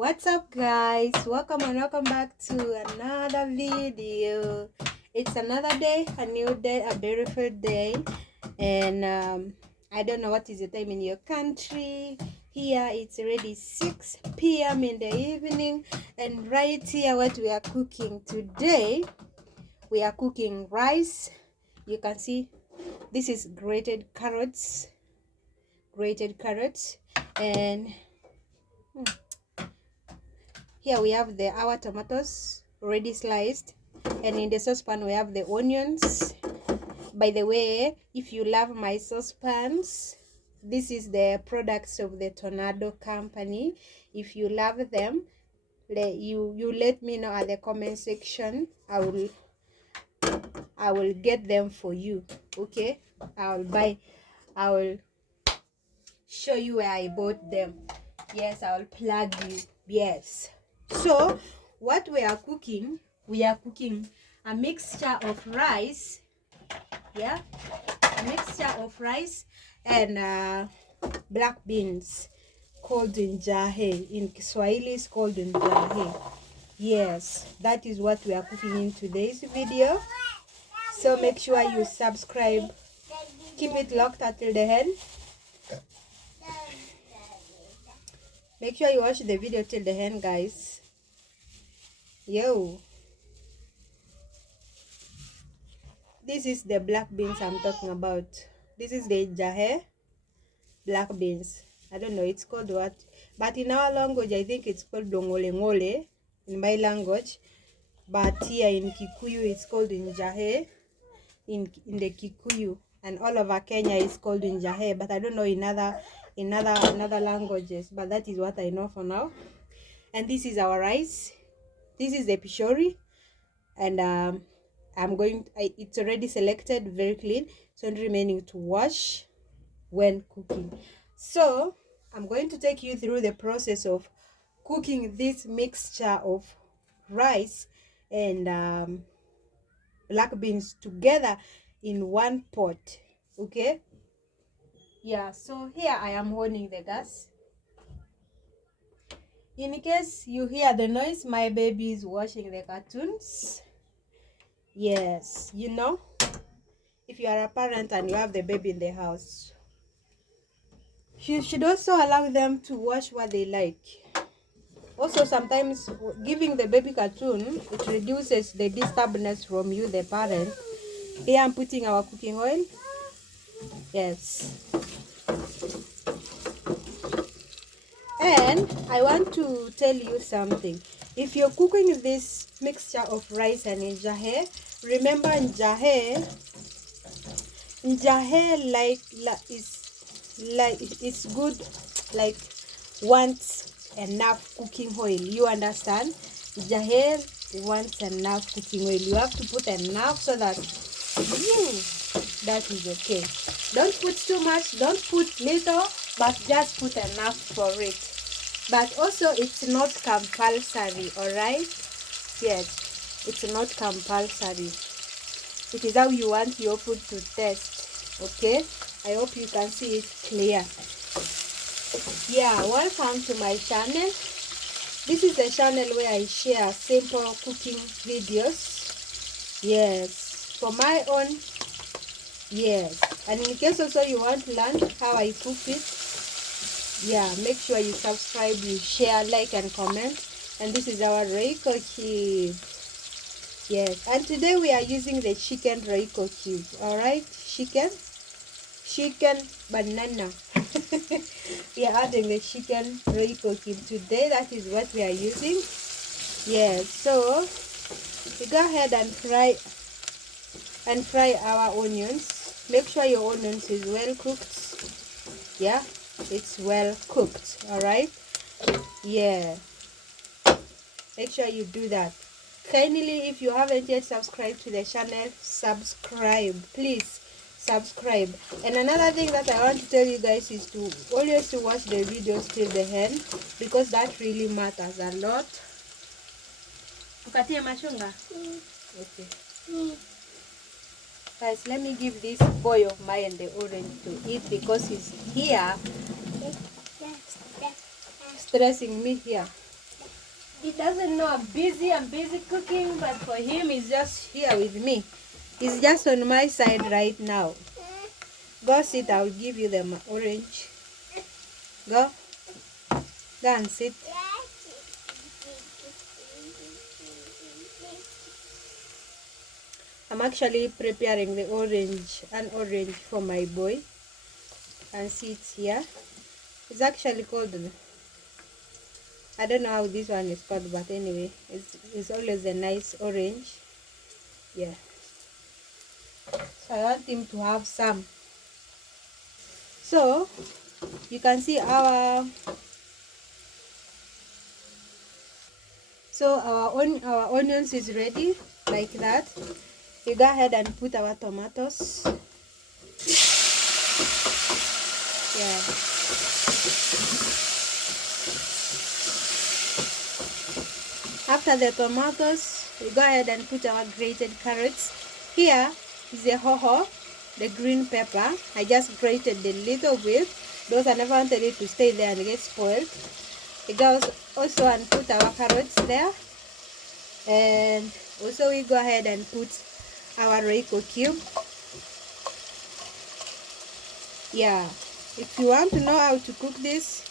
What's up, guys? Welcome and welcome back to another video. It's another day, a new day, a beautiful day. And I don't know what is the time in your country. Here it's already 6 p.m. in the evening, and right here what we are cooking today, we are cooking rice. You can see this is grated carrots, and here we have our tomatoes already sliced, and in the saucepan we have the onions. By the way, if you love my saucepans, this is the products of the Tornado company. If you love them, you let me know at the comment section. I will get them for you. Okay, I will show you where I bought them. Yes, I will plug you. Yes. So what we are cooking a mixture of rice. Yeah, a mixture of rice and black beans called Njahi. In Kiswahili is called Njahi. Yes, that is what we are cooking in today's video. So make sure you subscribe. Keep it locked until the end. Make sure you watch the video till the end, guys. Yo, this is the black beans I'm talking about. This is the Njahi black beans. I don't know, it's called what, but in our language I think it's called dongole in my language, but here in Kikuyu it's called Njahi in the Kikuyu, and all over Kenya is called Njahi, but I don't know in other languages, but that is what I know for now. And this is our rice. This is the pishori, and it's already selected, very clean, so only remaining to wash when cooking. So I'm going to take you through the process of cooking this mixture of rice and black beans together in one pot. Okay, yeah, so here I am holding the gas. In case you hear the noise, my baby is watching the cartoons. Yes, you know, if you are a parent and you have the baby in the house, you should also allow them to watch what they like. Also, sometimes giving the baby cartoon, it reduces the disturbance from you, the parent. Here I'm putting our cooking oil. Yes. And I want to tell you something. If you're cooking this mixture of rice and Njahi, remember Njahi is good, like, wants enough cooking oil. You understand? Njahi wants enough cooking oil. You have to put enough so that that is okay. Don't put too much, don't put little, but just put enough for it. But also it's not compulsory, all right? Yes, it's not compulsory. It is how you want your food to taste. Okay, I hope you can see it clear. Yeah, welcome to my channel. This is the channel where I share simple cooking videos. Yes, for my own. Yes, and in case also you want to learn how I cook it, yeah, make sure you subscribe, you share, like and comment. And this is our Royco cube. Yes, and today we are using the chicken Royco cube. All right, chicken banana. We are adding the chicken Royco cube today. That is what we are using. Yes, so we go ahead and fry our onions. Make sure your onions is well cooked. Yeah, it's well cooked. All right. Yeah, make sure you do that. Kindly, if you haven't yet subscribed to the channel, subscribe, please subscribe. And another thing that I want to tell you guys is to always watch the videos till the end, because that really matters a lot. Okay. Guys, let me give this boy of mine the orange to eat, because he's here stressing me here. He doesn't know I'm busy cooking, but for him, he's just here with me. He's just on my side right now. Go sit, I'll give you the orange. Go, go and sit. I'm actually preparing the an orange for my boy. And see it here. It's actually called, I don't know how this one is called, but anyway, it's always a nice orange. Yeah. So I want him to have some. So you can see our onions is ready like that. We go ahead and put our tomatoes. Yeah. After the tomatoes, we go ahead and put our grated carrots. Here is the hoho, the green pepper. I just grated a little bit because I never wanted it to stay there and get spoiled. We go also and put our carrots there. And also we go ahead and put our Royco cube. Yeah, if you want to know how to cook this,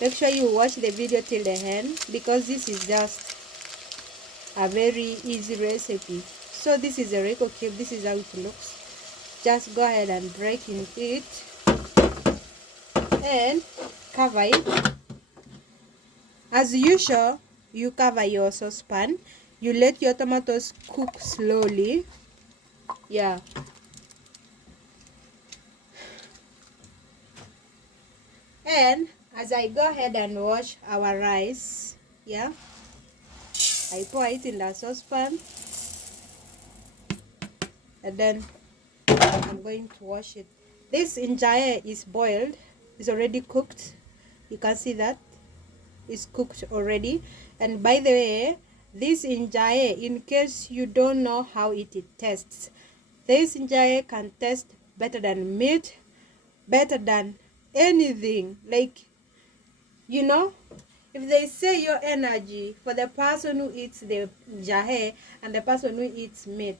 make sure you watch the video till the end, because this is just a very easy recipe. So this is a Royco cube. This is how it looks. Just go ahead and break into it and cover it. As usual, you cover your saucepan. You let your tomatoes cook slowly. Yeah. And as I go ahead and wash our rice, yeah, I pour it in the saucepan, and then I'm going to wash it. This Njahi is boiled. It's already cooked. You can see that it's cooked already. And by the way, this Njahi, in case you don't know how it tastes, this Njahi can taste better than meat, better than anything. Like, you know, if they say your energy for the person who eats the Njahi and the person who eats meat,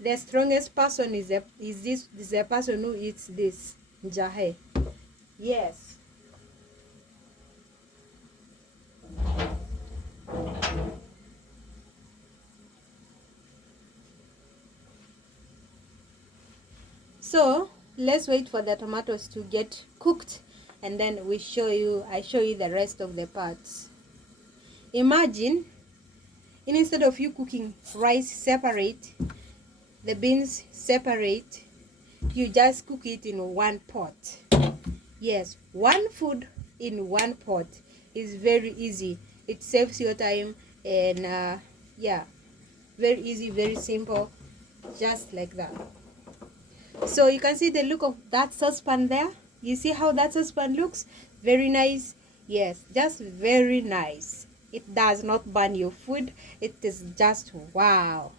the strongest person is the person who eats this Njahi. Yes. So let's wait for the tomatoes to get cooked, and then I show you the rest of the parts. Imagine, instead of you cooking rice separate, the beans separate, you just cook it in one pot. Yes, one food in one pot is very easy. It saves your time, and yeah, very easy, very simple, just like that. So you can see the look of that saucepan there. You see how that saucepan looks? Very nice. Yes, just very nice. It does not burn your food. It is just wow.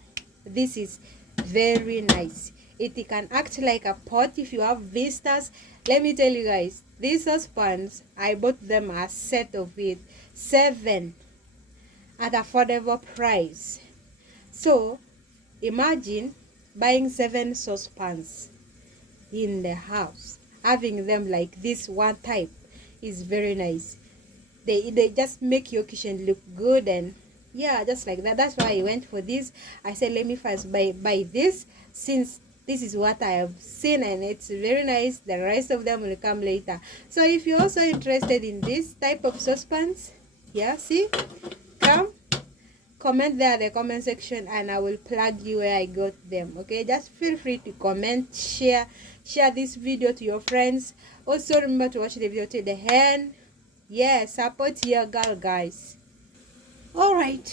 This is very nice. It can act like a pot if you have visitors. Let me tell you guys, these saucepans, I bought them a set of it, 7 at affordable price. So imagine buying 7 saucepans in the house. Having them like this one type is very nice. They just make your kitchen look good, and yeah, just like that. That's why I went for this. I said let me first buy this, since this is what I have seen and it's very nice. The rest of them will come later. So if you're also interested in this type of saucepans, yeah, see, come comment there in the comment section and I will plug you where I got them. Okay, just feel free to comment, share this video to your friends. Also remember to watch the video till the end. Yeah, support your girl, guys. All right,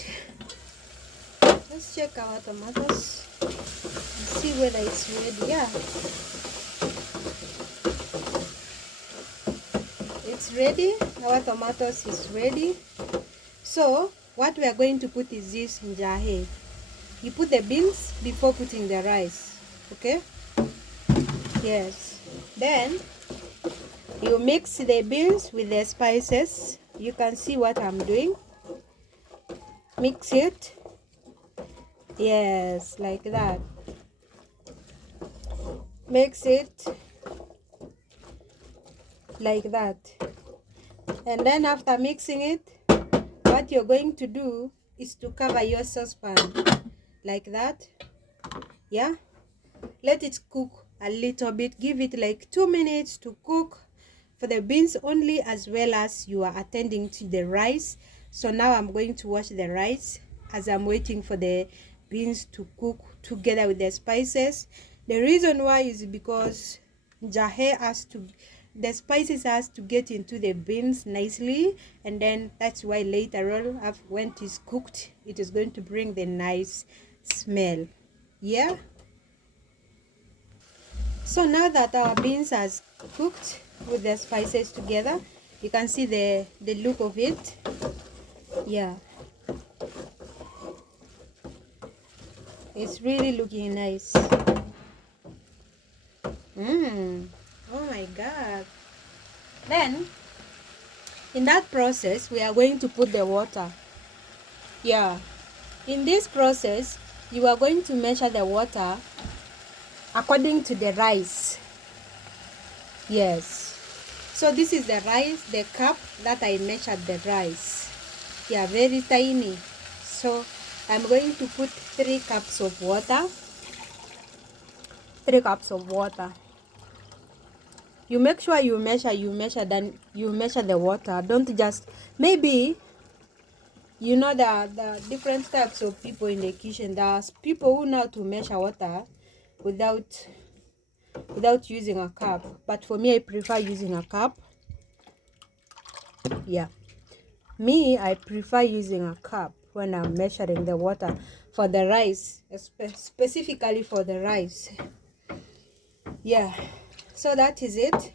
let's check our tomatoes and see whether it's ready. Yeah, it's ready. Our tomatoes is ready. So what we are going to put is this Njahi. You put the beans before putting the rice. Okay, yes, then you mix the beans with the spices. You can see what I'm doing. Mix it. Yes, like that. Mix it like that. And then after mixing it, what you're going to do is to cover your saucepan like that. Yeah, let it cook a little bit. Give it like 2 minutes to cook for the beans only, as well as you are attending to the rice. So now I'm going to wash the rice as I'm waiting for the beans to cook together with the spices. The reason why is because Njahi has to, the spices has to get into the beans nicely, and then that's why later on, when it is cooked, it is going to bring the nice smell. Yeah. So now that our beans has cooked with the spices together, you can see the look of it. Yeah, it's really looking nice. Oh my god. Then in that process we are going to put the water. Yeah, in this process you are going to measure the water according to the rice. Yes, so this is the rice, the cup that I measured the rice. Yeah, very tiny. So I'm going to put 3 cups of water. 3 cups of water. You make sure you measure, then you measure the water. Don't just, maybe you know the different types of people in the kitchen. There's people who know to measure water without using a cup, but for me I prefer using a cup. Yeah, me I prefer using a cup when I'm measuring the water for the rice, specifically for the rice. Yeah, so that is it.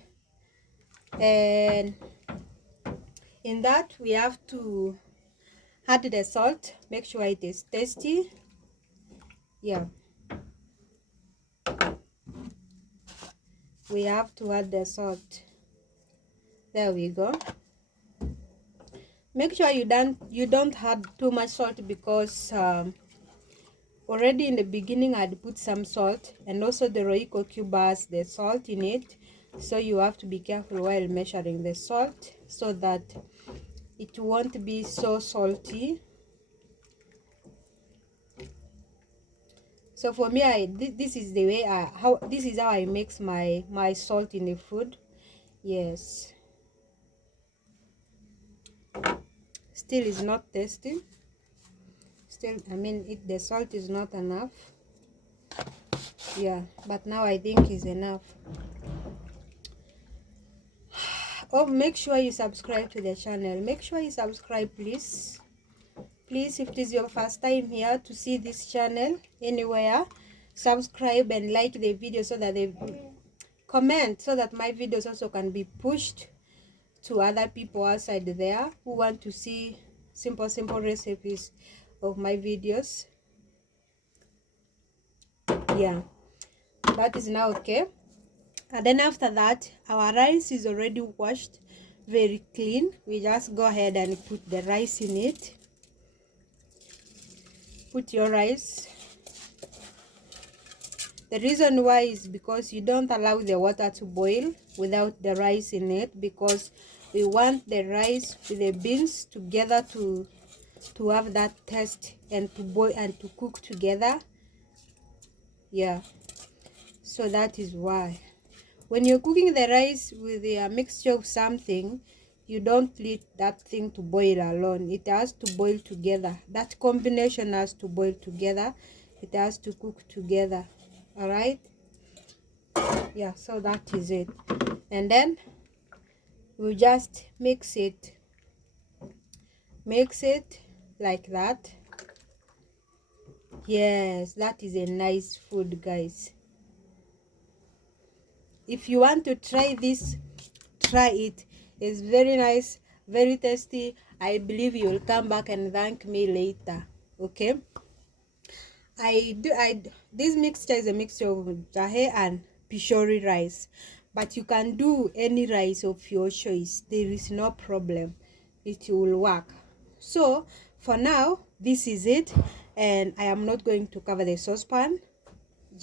And in that we have to add the salt. Make sure it is tasty. Yeah, we have to add the salt. There we go. Make sure you don't add too much salt, because already in the beginning I'd put some salt, and also the Royco cube has the salt in it, so you have to be careful while measuring the salt so that it won't be so salty. So for me, this is the way this is how I mix my salt in the food. Yes, still is not tasty. Still, I mean, the salt is not enough. Yeah, but now I think is enough. Oh, make sure you subscribe to the channel. Make sure you subscribe, please. Please, if it is your first time here to see this channel anywhere, subscribe and like the video, so that they comment, so that my videos also can be pushed to other people outside there who want to see simple recipes of my videos. Yeah, that is now okay. And then after that, our rice is already washed very clean. We just go ahead and put the rice in it. Put your rice. The reason why is because you don't allow the water to boil without the rice in it, because we want the rice with the beans together to have that taste and to boil and to cook together. Yeah, so that is why when you're cooking the rice with a mixture of something, you don't let that thing to boil alone. It has to boil together. That combination has to boil together. It has to cook together. All right. Yeah, so that is it. And then we just mix it like that. Yes, that is a nice food, guys. If you want to try this, try it. It's very nice, very tasty. I believe you will come back and thank me later. Okay, this mixture is a mixture of Njahi and pishori rice, but you can do any rice of your choice. There is no problem, it will work. So for now, this is it, and I am not going to cover the saucepan.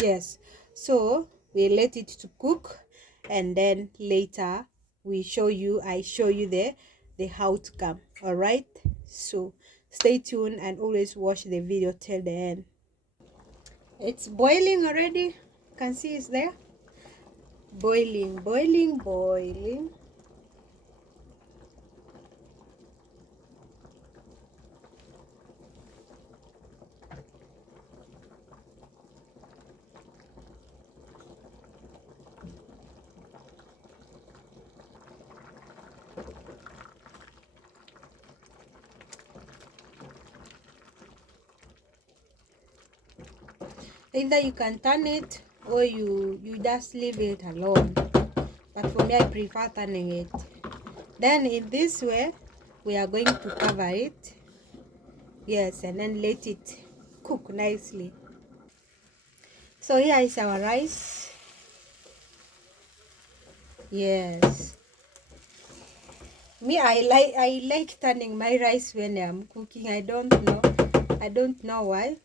Yes, so we let it to cook, and then later I show you the outcome. All right, so stay tuned and always watch the video till the end. It's boiling already. You can see it's there, boiling, boiling, boiling. Either you can turn it or you just leave it alone, but for me I prefer turning it. Then in this way we are going to cover it. Yes, and then let it cook nicely. So here is our rice. Yes, me I like turning my rice when I'm cooking. I don't know why.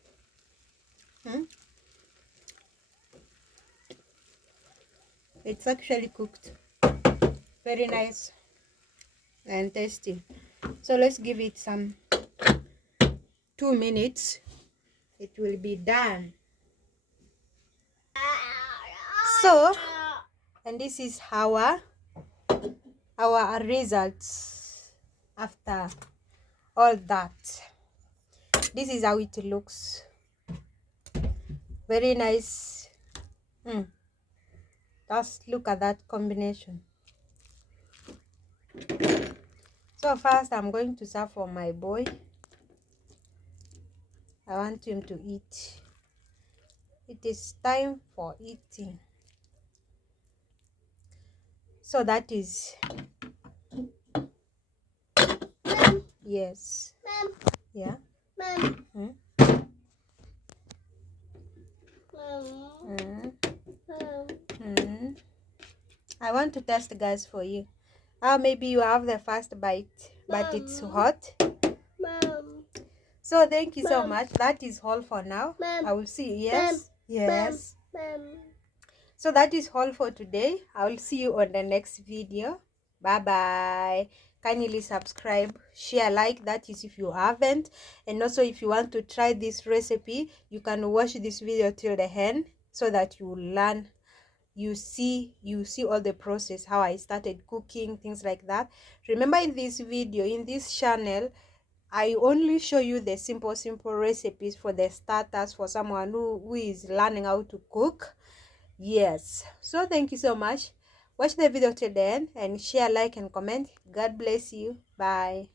It's actually cooked very nice and tasty. So let's give it some 2 minutes. It will be done. So, and this is our results after all that. This is how it looks. Very nice. Just look at that combination. So first I'm going to serve for my boy. I want him to eat. It is time for eating. So that is yes. Yeah. Mm. Mm. Mm. I want to test, guys, for you. Maybe you have the first bite, but it's hot. So thank you so much. That is all for now. I will see you. Yes. Yes. So that is all for today. I will see you on the next video. Bye bye. Kindly subscribe, share, like, that is if you haven't. And also if you want to try this recipe, you can watch this video till the end so that you learn. You see all the process, how I started cooking, things like that. Remember, in this video, in this channel, I only show you the simple recipes for the starters, for someone who is learning how to cook. Yes, so thank you so much. Watch the video till the end and share, like, and comment. God bless you. Bye.